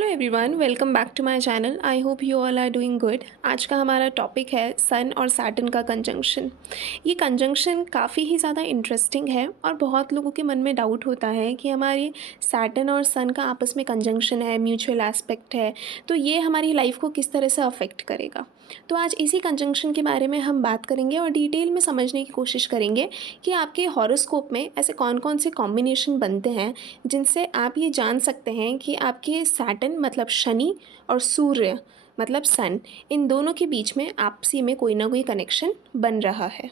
Hello everyone, welcome back to my channel. I hope you all are doing good. आज का हमारा topic है सन और सैटर्न का कंजंक्शन। ये कंजंक्शन काफ़ी ही ज़्यादा इंटरेस्टिंग है और बहुत लोगों के मन में डाउट होता है कि हमारे सैटर्न और सन का आपस में कंजंक्शन है, म्यूचुअल एस्पेक्ट है, तो ये हमारी लाइफ को किस तरह से अफेक्ट करेगा। तो आज इसी कंजंक्शन के बारे में हम बात करेंगे और डिटेल में समझने की कोशिश करेंगे कि आपके हॉरोस्कोप में ऐसे कौन कौन से कॉम्बिनेशन बनते हैं जिनसे आप ये जान सकते हैं कि आपके सैटर्न मतलब शनि और सूर्य मतलब सन, इन दोनों के बीच में आपसी में कोई ना कोई कनेक्शन बन रहा है।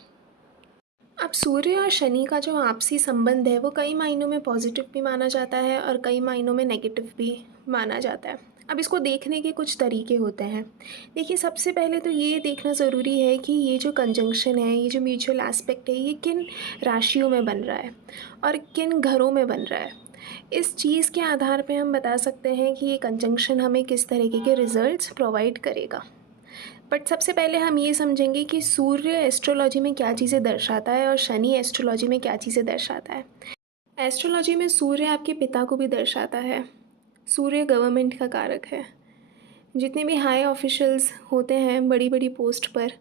अब सूर्य और शनि का जो आपसी संबंध है वो कई मायनों में पॉजिटिव भी माना जाता है और कई मायनों में नेगेटिव भी माना जाता है। अब इसको देखने के कुछ तरीके होते हैं। देखिए, सबसे पहले तो ये देखना ज़रूरी है कि ये जो कंजंक्शन है, ये जो म्यूचुअल एस्पेक्ट है, ये किन राशियों में बन रहा है और किन घरों में बन रहा है। इस चीज़ के आधार पे हम बता सकते हैं कि ये कंजंक्शन हमें किस तरीके के रिजल्ट्स प्रोवाइड करेगा। बट सबसे पहले हम ये समझेंगे कि सूर्य एस्ट्रोलॉजी में क्या चीज़ें दर्शाता है और शनि एस्ट्रोलॉजी में क्या चीज़ें दर्शाता है। एस्ट्रोलॉजी में सूर्य आपके पिता को भी दर्शाता है। सूर्य गवर्नमेंट का कारक है। जितने भी हाई ऑफिशियल्स होते हैं बड़ी बड़ी पोस्ट पर,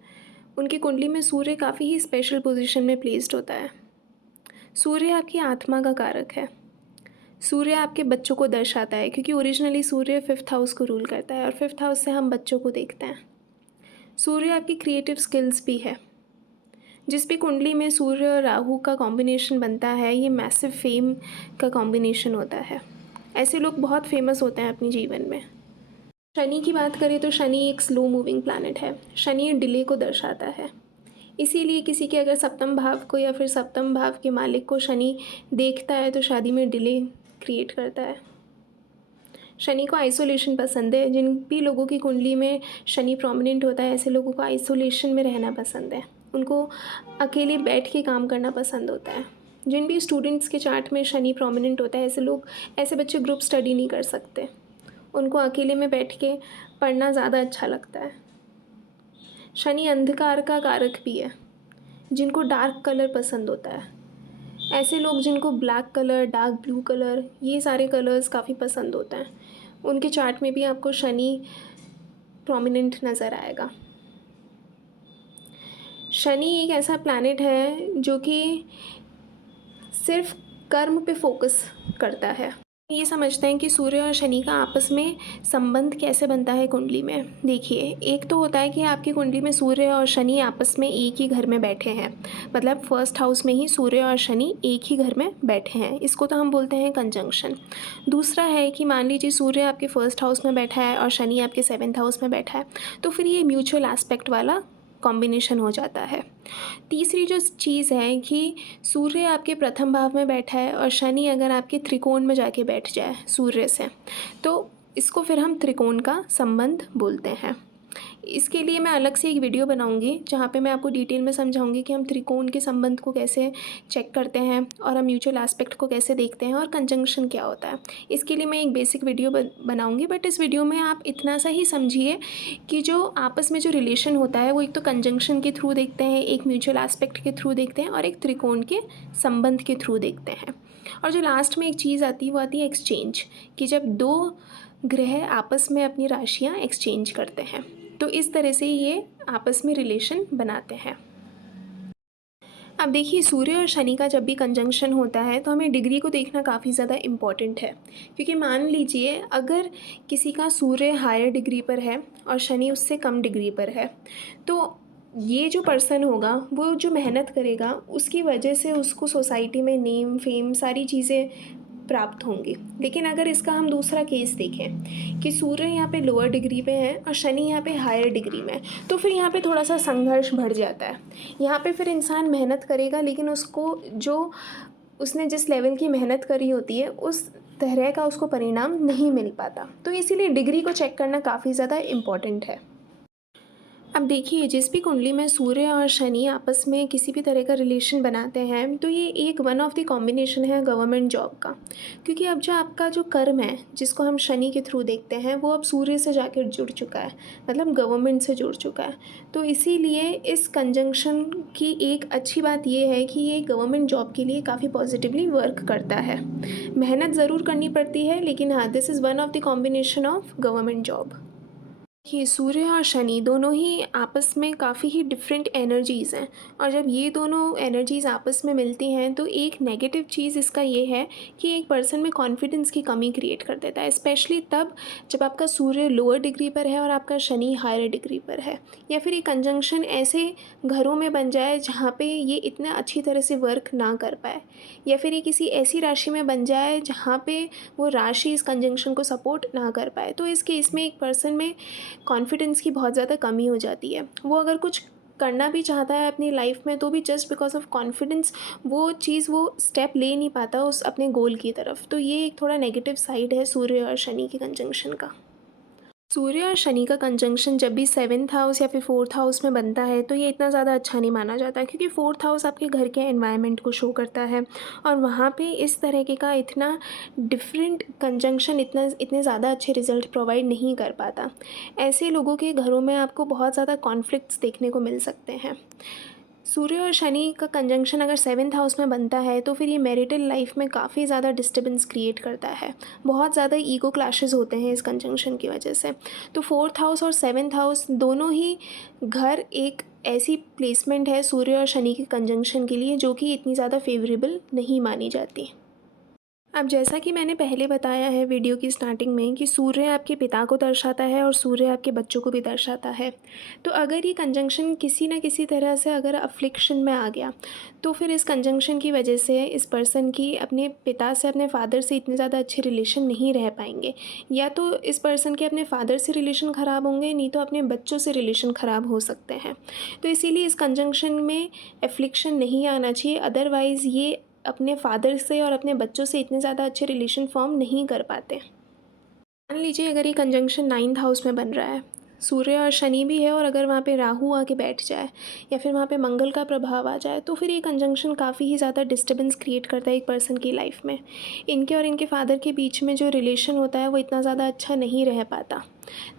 उनकी कुंडली में सूर्य काफ़ी ही स्पेशल पोजीशन में प्लेस्ड होता है। सूर्य आपकी आत्मा का कारक है। सूर्य आपके बच्चों को दर्शाता है क्योंकि ओरिजिनली सूर्य फिफ्थ हाउस को रूल करता है और फिफ्थ हाउस से हम बच्चों को देखते हैं। सूर्य आपकी क्रिएटिव स्किल्स भी है। जिस भी कुंडली में सूर्य और राहु का कॉम्बिनेशन बनता है, ये मैसिव फेम का कॉम्बिनेशन होता है। ऐसे लोग बहुत फेमस होते हैं अपने जीवन में। शनि की बात करें तो शनि एक स्लो मूविंग प्लैनेट है। शनि डिले को दर्शाता है। इसीलिए किसी के अगर सप्तम भाव को या फिर सप्तम भाव के मालिक को शनि देखता है तो शादी में डिले क्रिएट करता है। शनि को आइसोलेशन पसंद है। जिन भी लोगों की कुंडली में शनि प्रोमिनेंट होता है, ऐसे लोगों को आइसोलेशन में रहना पसंद है। उनको अकेले बैठ के काम करना पसंद होता है। जिन भी स्टूडेंट्स के चार्ट में शनि प्रोमिनेंट होता है, ऐसे बच्चे ग्रुप स्टडी नहीं कर सकते। उनको अकेले में बैठ के पढ़ना ज़्यादा अच्छा लगता है। शनि अंधकार का कारक भी है। जिनको डार्क कलर पसंद होता है, ऐसे लोग जिनको black colour, dark blue colour, ये सारे कलर्स काफ़ी पसंद होते हैं, उनके चार्ट में भी आपको शनि प्रोमिनेंट नज़र आएगा। शनि एक ऐसा प्लैनेट है जो कि सिर्फ कर्म पे फोकस करता है। ये समझते हैं कि सूर्य और शनि का आपस में संबंध कैसे बनता है कुंडली में। देखिए, एक तो होता है कि आपकी कुंडली में सूर्य और शनि आपस में एक ही घर में बैठे हैं, मतलब फर्स्ट हाउस में ही सूर्य और शनि एक ही घर में बैठे हैं। इसको तो हम बोलते हैं कंजंक्शन। दूसरा है कि मान लीजिए सूर्य आपके फर्स्ट हाउस में बैठा है और शनि आपके सेवन्थ हाउस में बैठा है, तो फिर ये म्यूचुअल एस्पेक्ट वाला कॉम्बिनेशन हो जाता है। तीसरी जो चीज़ है कि सूर्य आपके प्रथम भाव में बैठा है और शनि अगर आपके त्रिकोण में जाके बैठ जाए सूर्य से, तो इसको फिर हम त्रिकोण का संबंध बोलते हैं। इसके लिए मैं अलग से एक वीडियो बनाऊंगी जहाँ पे मैं आपको डिटेल में समझाऊंगी कि हम त्रिकोण के संबंध को कैसे चेक करते हैं और हम म्यूचुअल एस्पेक्ट को कैसे देखते हैं और कंजंक्शन क्या होता है। इसके लिए मैं एक बेसिक वीडियो बनाऊंगी, बट इस वीडियो में आप इतना सा ही समझिए कि जो आपस में जो रिलेशन होता है वो एक तो कंजंक्शन के थ्रू देखते हैं, एक म्यूचुअल एस्पेक्ट के थ्रू देखते हैं और एक त्रिकोण के संबंध के थ्रू देखते हैं। और जो लास्ट में एक चीज़ आती है वो आती है एक्सचेंज, कि जब दो ग्रह आपस में अपनी राशियाँ एक्सचेंज करते हैं, तो इस तरह से ये आपस में रिलेशन बनाते हैं। अब देखिए, सूर्य और शनि का जब भी कंजंक्शन होता है तो हमें डिग्री को देखना काफ़ी ज़्यादा इम्पॉर्टेंट है। क्योंकि मान लीजिए अगर किसी का सूर्य हायर डिग्री पर है और शनि उससे कम डिग्री पर है, तो ये जो पर्सन होगा वो जो मेहनत करेगा उसकी वजह से उसको सोसाइटी में नेम फेम सारी चीज़ें प्राप्त होंगी। लेकिन अगर इसका हम दूसरा केस देखें कि सूर्य यहाँ पे लोअर डिग्री पे है और शनि यहाँ पे हायर डिग्री में, तो फिर यहाँ पे थोड़ा सा संघर्ष बढ़ जाता है। यहाँ पे फिर इंसान मेहनत करेगा लेकिन उसको जो उसने जिस लेवल की मेहनत करी होती है उस तरह का उसको परिणाम नहीं मिल पाता। तो इसीलिए डिग्री को चेक करना काफ़ी ज़्यादा इम्पॉर्टेंट है। अब देखिए, जिस भी कुंडली में सूर्य और शनि आपस में किसी भी तरह का रिलेशन बनाते हैं, तो ये एक वन ऑफ द कॉम्बिनेशन है गवर्नमेंट जॉब का। क्योंकि अब जो आपका जो कर्म है, जिसको हम शनि के थ्रू देखते हैं, वो अब सूर्य से जाकर जुड़ चुका है, मतलब गवर्नमेंट से जुड़ चुका है। तो इसीलिए इस कंजंक्शन की एक अच्छी बात ये है कि ये गवर्नमेंट जॉब के लिए काफ़ी पॉजिटिवली वर्क करता है। मेहनत ज़रूर करनी पड़ती है, लेकिन हाँ, this is one of the combination of government job. ये सूर्य और शनि दोनों ही आपस में काफ़ी ही डिफरेंट एनर्जीज़ हैं, और जब ये दोनों एनर्जीज़ आपस में मिलती हैं तो एक नेगेटिव चीज़ इसका ये है कि एक पर्सन में कॉन्फिडेंस की कमी क्रिएट कर देता है, स्पेशली तब जब आपका सूर्य लोअर डिग्री पर है और आपका शनि हायर डिग्री पर है, या फिर ये कंजंक्शन ऐसे घरों में बन जाए जहाँ पे ये इतना अच्छी तरह से वर्क ना कर पाए, या फिर ये किसी ऐसी राशि में बन जाए जहाँ पे वो राशि इस कंजंक्शन को सपोर्ट ना कर पाए। तो इस केस में एक पर्सन में कॉन्फिडेंस की बहुत ज़्यादा कमी हो जाती है। वो अगर कुछ करना भी चाहता है अपनी लाइफ में, तो भी जस्ट बिकॉज ऑफ कॉन्फिडेंस वो स्टेप ले नहीं पाता उस अपने गोल की तरफ। तो ये एक थोड़ा नेगेटिव साइड है सूर्य और शनि के कंजंक्शन का। सूर्य और शनि का कंजंक्शन जब भी सेवन्थ हाउस या फिर फोर्थ हाउस में बनता है, तो ये इतना ज़्यादा अच्छा नहीं माना जाता, क्योंकि फोर्थ हाउस आपके घर के एनवायरनमेंट को शो करता है, और वहाँ पे इस तरीके का इतना डिफरेंट कंजंक्शन इतने ज़्यादा अच्छे रिजल्ट प्रोवाइड नहीं कर पाता। ऐसे लोगों के घरों में आपको बहुत ज़्यादा कॉन्फ्लिक्ट्स देखने को मिल सकते हैं। सूर्य और शनि का कंजंक्शन अगर सेवन्थ हाउस में बनता है, तो फिर ये मैरिटल लाइफ में काफ़ी ज़्यादा डिस्टर्बेंस क्रिएट करता है। बहुत ज़्यादा ईगो क्लैशेस होते हैं इस कंजंक्शन की वजह से। तो फोर्थ हाउस और सेवन्थ हाउस दोनों ही घर एक ऐसी प्लेसमेंट है सूर्य और शनि के कंजंक्शन के लिए, जो कि इतनी ज़्यादा फेवरेबल नहीं मानी जाती। अब जैसा कि मैंने पहले बताया है वीडियो की स्टार्टिंग में, कि सूर्य आपके पिता को दर्शाता है और सूर्य आपके बच्चों को भी दर्शाता है। तो अगर ये कंजंक्शन किसी न किसी तरह से अगर अफ्लिक्शन में आ गया, तो फिर इस कंजंक्शन की वजह से इस पर्सन की अपने पिता से, अपने फादर से इतने ज़्यादा अच्छे रिलेशन नहीं रह पाएंगे। या तो इस पर्सन के अपने फादर से रिलेशन ख़राब होंगे, नहीं तो अपने बच्चों से रिलेशन ख़राब हो सकते हैं। तो इसीलिए इस कंजंक्शन में एफ्लिक्शन नहीं आना चाहिए, अदरवाइज़ ये अपने फादर से और अपने बच्चों से इतने ज़्यादा अच्छे रिलेशन फॉर्म नहीं कर पाते। मान लीजिए अगर ये कंजंक्शन नाइन्थ हाउस में बन रहा है, सूर्य और शनि भी है, और अगर वहाँ पे राहु आके बैठ जाए या फिर वहाँ पे मंगल का प्रभाव आ जाए, तो फिर ये कंजंक्शन काफ़ी ही ज़्यादा डिस्टर्बेंस क्रिएट करता है एक पर्सन की लाइफ में। इनके और इनके फादर के बीच में जो रिलेशन होता है वो इतना ज़्यादा अच्छा नहीं रह पाता।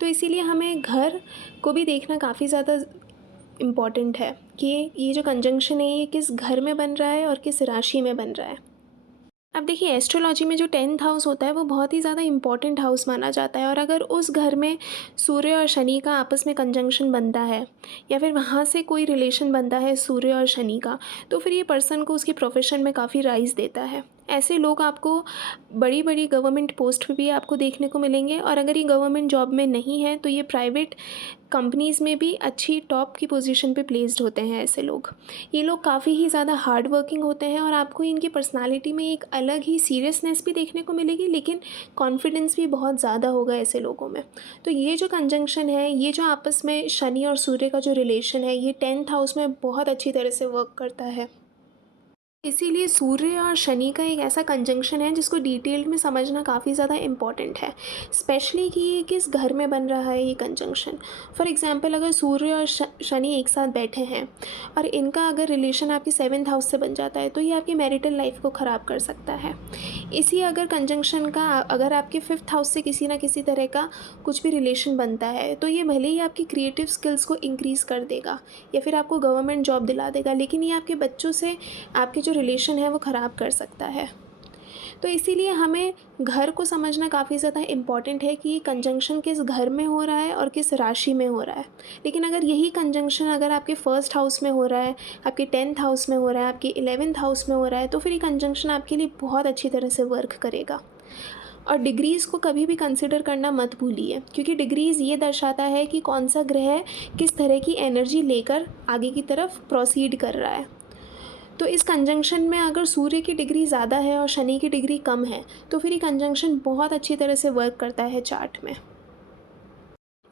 तो इसीलिए हमें घर को भी देखना काफ़ी ज़्यादा इम्पॉर्टेंट है कि ये जो कंजंक्शन है ये किस घर में बन रहा है और किस राशि में बन रहा है। अब देखिए, एस्ट्रोलॉजी में जो 10th हाउस होता है वो बहुत ही ज़्यादा इंपॉर्टेंट हाउस माना जाता है, और अगर उस घर में सूर्य और शनि का आपस में कंजंक्शन बनता है, या फिर वहाँ से कोई रिलेशन बनता है सूर्य और शनि का, तो फिर ये पर्सन को उसकी प्रोफेशन में काफ़ी राइज़ देता है। ऐसे लोग आपको बड़ी बड़ी गवर्नमेंट पोस्ट पे भी आपको देखने को मिलेंगे, और अगर ये गवर्नमेंट जॉब में नहीं है तो ये प्राइवेट कंपनीज़ में भी अच्छी टॉप की पोजीशन पे प्लेस्ड होते हैं ऐसे लोग। ये लोग काफ़ी ही ज़्यादा हार्ड वर्किंग होते हैं, और आपको इनकी पर्सनालिटी में एक अलग ही सीरियसनेस भी देखने को मिलेगी, लेकिन कॉन्फिडेंस भी बहुत ज़्यादा होगा ऐसे लोगों में। तो ये जो कंजंक्शन है, ये जो आपस में शनि और सूर्य का जो रिलेशन है, ये 10th हाउस में बहुत अच्छी तरह से वर्क करता है। इसीलिए सूर्य और शनि का एक ऐसा कंजंक्शन है जिसको डिटेल्ड में समझना काफ़ी ज़्यादा इम्पॉर्टेंट है, स्पेशली कि ये किस घर में बन रहा है ये कंजंक्शन। फॉर एग्जांपल, अगर सूर्य और शनि एक साथ बैठे हैं और इनका अगर रिलेशन आपकी सेवन्थ हाउस से बन जाता है, तो ये आपकी मैरिटल लाइफ को ख़राब कर सकता है। इसी अगर कंजंक्शन का अगर आपके फिफ्थ हाउस से किसी ना किसी तरह का कुछ भी रिलेशन बनता है, तो ये भले ही आपकी क्रिएटिव स्किल्स को इंक्रीज़ कर देगा या फिर आपको गवर्नमेंट जॉब दिला देगा, लेकिन ये आपके बच्चों से आपके जो रिलेशन है वो ख़राब कर सकता है। तो इसीलिए हमें घर को समझना काफ़ी ज़्यादा इम्पॉर्टेंट है कि कंजंक्शन किस घर में हो रहा है और किस राशि में हो रहा है। लेकिन अगर यही कंजंक्शन अगर आपके फर्स्ट हाउस में हो रहा है, आपके 10th हाउस में हो रहा है, आपके 11th हाउस में हो रहा है, तो फिर ये कंजंक्शन आपके लिए बहुत अच्छी तरह से वर्क करेगा। और डिग्रीज़ को कभी भी कंसिडर करना मत भूलिए, क्योंकि डिग्रीज़ ये दर्शाता है कि कौन सा ग्रह किस तरह की एनर्जी लेकर आगे की तरफ प्रोसीड कर रहा है। तो इस कंजंक्शन में अगर सूर्य की डिग्री ज़्यादा है और शनि की डिग्री कम है, तो फिर ये कंजंक्शन बहुत अच्छी तरह से वर्क करता है चार्ट में।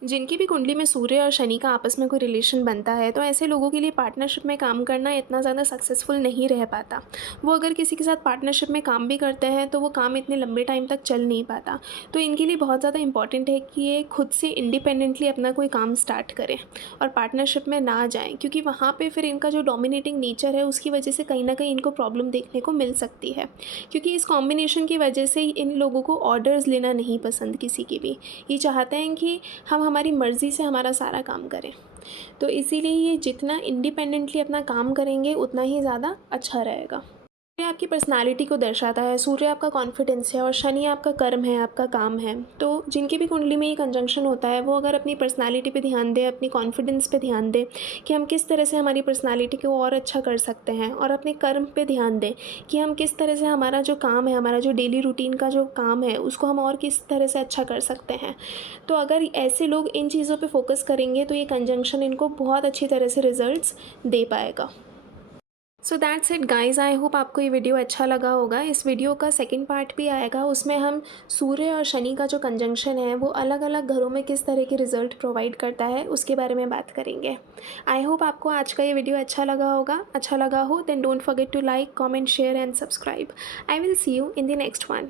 जिनकी भी कुंडली में सूर्य और शनि का आपस में कोई रिलेशन बनता है, तो ऐसे लोगों के लिए पार्टनरशिप में काम करना इतना ज़्यादा सक्सेसफुल नहीं रह पाता। वो अगर किसी के साथ पार्टनरशिप में काम भी करते हैं तो वो काम इतने लंबे टाइम तक चल नहीं पाता। तो इनके लिए बहुत ज़्यादा इंपॉर्टेंट है कि ये खुद से इंडिपेंडेंटली अपना कोई काम स्टार्ट करें और पार्टनरशिप में ना जाएँ, क्योंकि वहाँ पे फिर इनका जो डोमिनेटिंग नेचर है उसकी वजह से कहीं न कहीं इनको प्रॉब्लम देखने को मिल सकती है। क्योंकि इस कॉम्बिनेशन की वजह से इन लोगों को ऑर्डर्स लेना नहीं पसंद किसी की भी। ये चाहते हैं कि हम हमारी मर्ज़ी से हमारा सारा काम करें। तो इसीलिए ये जितना इंडिपेंडेंटली अपना काम करेंगे उतना ही ज़्यादा अच्छा रहेगा। सूर्य आपकी पर्सनैलिटी को दर्शाता है, सूर्य आपका कॉन्फिडेंस है और शनि आपका कर्म है, आपका काम है। तो जिनकी भी कुंडली में ये कंजंक्शन होता है वो अगर अपनी पर्सनैलिटी पे ध्यान दें, अपनी कॉन्फिडेंस पे ध्यान दें कि हम किस तरह से हमारी पर्सनैलिटी को और अच्छा कर सकते हैं, और अपने कर्म पे ध्यान दें कि हम किस तरह से हमारा जो काम है, हमारा जो डेली रूटीन का जो काम है उसको हम और किस तरह से अच्छा कर सकते हैं। तो अगर ऐसे लोग इन चीज़ों पे फोकस करेंगे तो ये कंजंक्शन इनको बहुत अच्छी तरह से रिजल्ट्स दे पाएगा। So that's it guys, I hope आपको ये वीडियो अच्छा लगा होगा। इस वीडियो का सेकंड पार्ट भी आएगा, उसमें हम सूर्य और शनि का जो कंजंक्शन है वो अलग अलग घरों में किस तरह के रिजल्ट प्रोवाइड करता है उसके बारे में बात करेंगे। आई होप आपको आज का ये वीडियो अच्छा लगा होगा। अच्छा लगा हो then don't forget to like, comment, share and subscribe. I will see you in the next one.